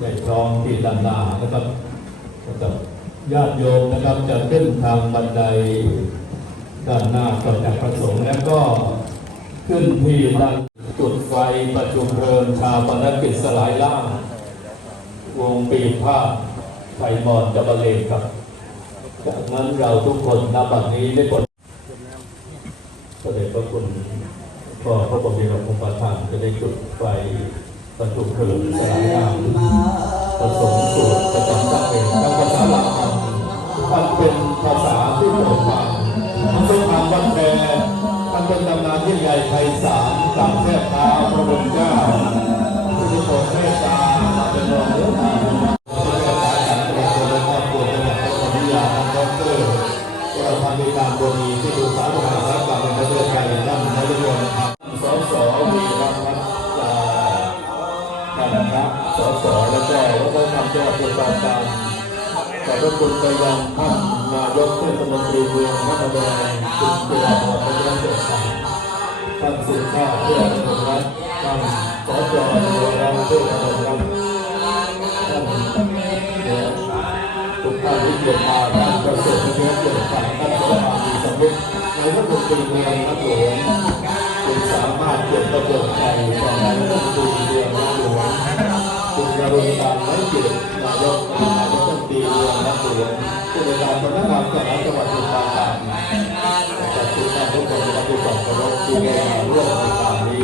ในท้องที่ด้านหน้านะครับนะครับญาติโยมนะครับจะขึ้นทางบันไดด้านหน้าต่อจากพระสงฆ์แล้วก็ขึ้นที่ด้านจุดไฟประชุมเพลิงชาปนกิจสลายล่าง วงปีพาดไฟมอนจะบรรเลงครับ จากนั้นเราทุกคนนับบัดนี้ได้บทพระเดชพระคุณพ่อพระบรมราชประธานจะได้จุดไฟ ประชุมเพลิงสลายล่างประสมสูตรประจำตั้งเองทั้งภาษาลาวมันเป็นภาษาที่โปรดฟังมันเป็นคำวัดแพรมันเป็นตำนานที่ใหญ่ไพศาลตามแทบเท้า ขอบพระคุณไปยังท่านนายกเทศมนตรีเมืองพระนครแดงคุณเกียรติพรพัฒนเศรษฐาท่านสุชาติเพื่อนรัฐท่านสจตัวรัฐเพื่อถนรัฐท่านเนี่ยทุกท่านที่เกียรติมาท่านประเสริฐเนื้อเกียรติศักดิ์ท่านสวัสดีสำนึกในพระคุณเป็นเมืองพระหลวงคุณสามารถเกียรติประโยชน์ใจต่อในพระคุณเมืองพระหลวงคุณกรุณาไว้เกียรตินายกนายก รัฐมนตรีเมืองนักหลวงผู้บริการสำนักงานสาธารจังหวัดสมุทรราการจัดทุกท่านทุกคนนะครับที่ส่งเคารพที่ได้มาร่วมในการนี้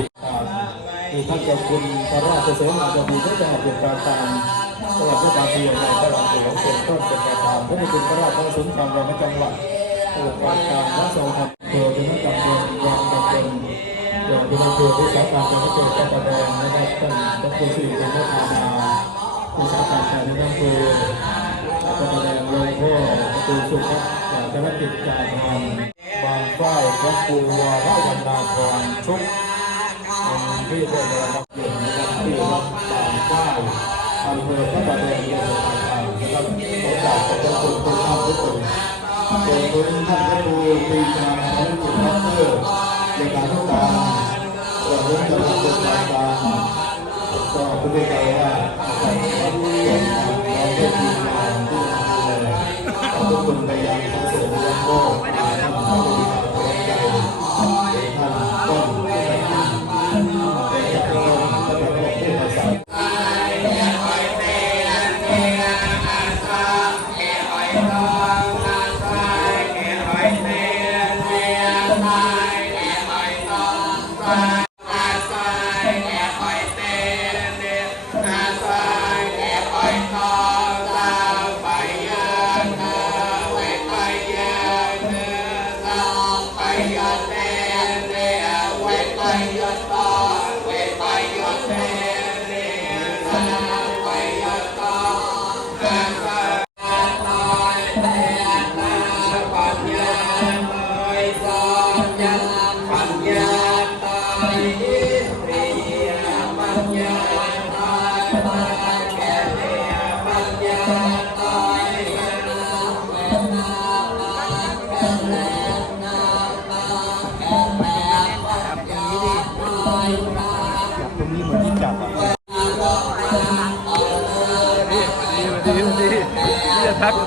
มีท่านเจ้าคุณพระราชเสนาบดีพระเจ้าเป็นประธานสวัสดิการเพียรในพระราชหลวงเป็นต้นเป็นประธานพระคุณพระราชสุนทรรณจังหวัดตลอดการการวัดทรงธรรมเกิดเป็นนักการเมืองวางกันเป็นอย่างที่เราเกิดที่สาขาเป็นนักเกิดการแสดงนะครับท่านท่านผู้สี่เป็นนักอาณาที่สาขาการในอำเภอ การแสดงลงพ่อประตูสุขครับจากธุรกิจการบางฝ้ายพระครูวรวันนาพรชุกที่ได้รับเกียรตินะครับที่วัดบางฝ้ายอำเภอพระประแดงจังหวัดตากนะครับขอกราบขอบพระคุณทุกท่านทุกคนโดยเฉพาะท่านพระครูปรีชาและคุดอกเตอร์ในการทุกการรวมทั้งจังหวัดสมุทรปราการก็พูดได้การ ต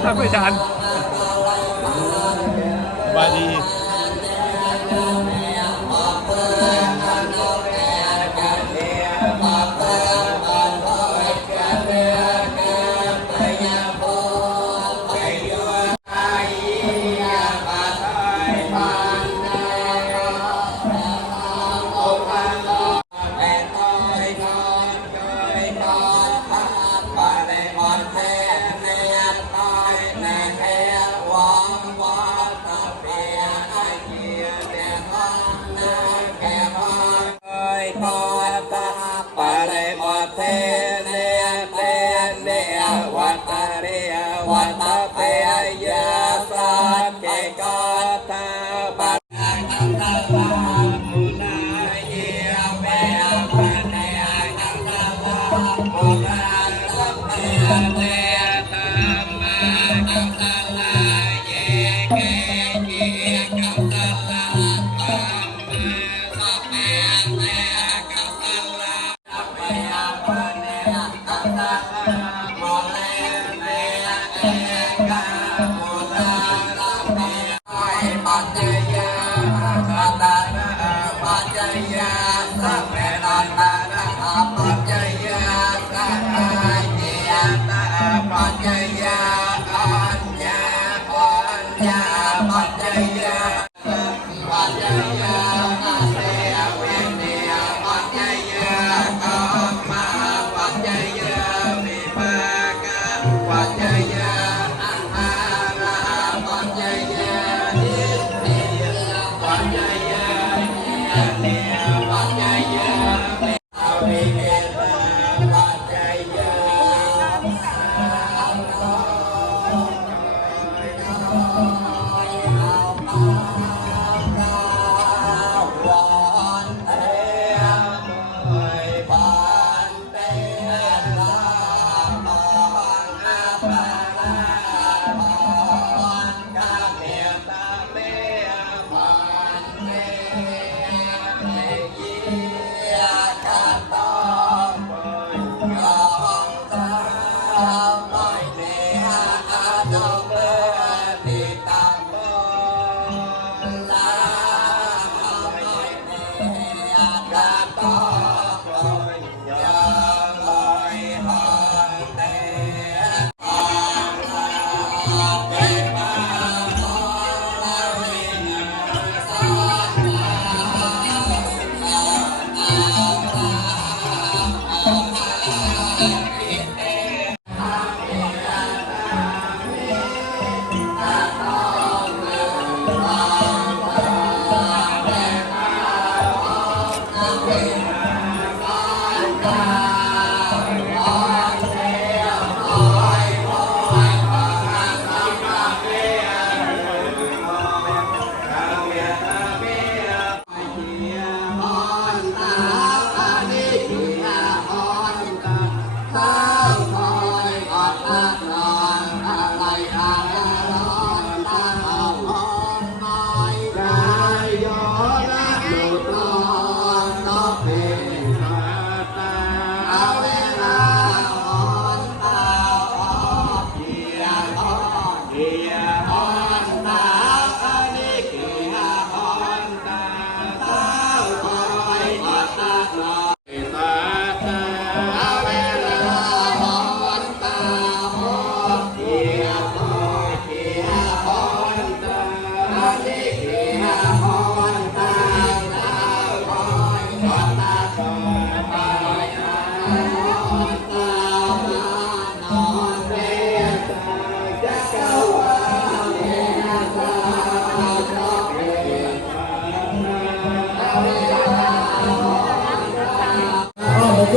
ทักไม่ทันสบายดี Bye. าว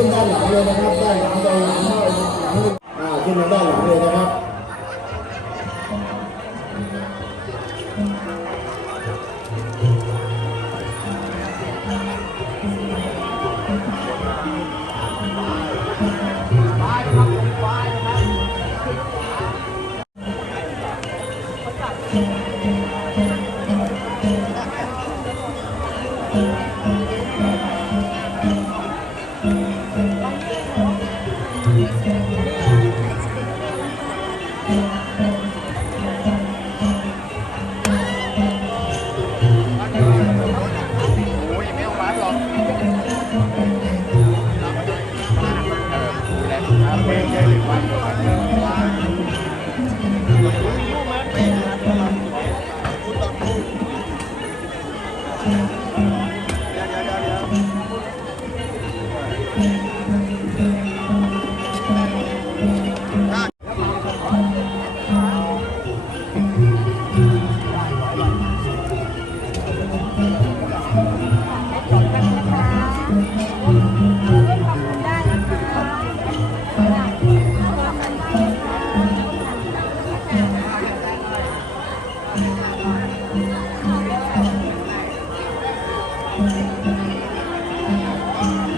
ขึ้นด้านหลังเลยนะครับด้านหลังด้านหลังหลังอ่าขึ้นมาด้านหลังเลยนะครับได้ Juan, Juan, Oh!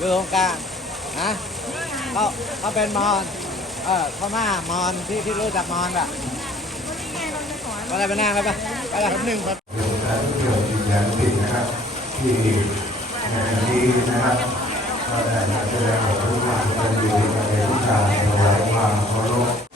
อยู่ตรงกลางนะเขาเขาเป็นมอนเออเขพม่ามอนที่ที่รู้จักมอนแบบอะไรไปนั่งไปไปอะไรหนึ่ครับเกี่ยนึ่งครับที่นะครับก็ได้แสดงออกทุกท่านเป็นอยู่ในวิชาถวายความเคารพ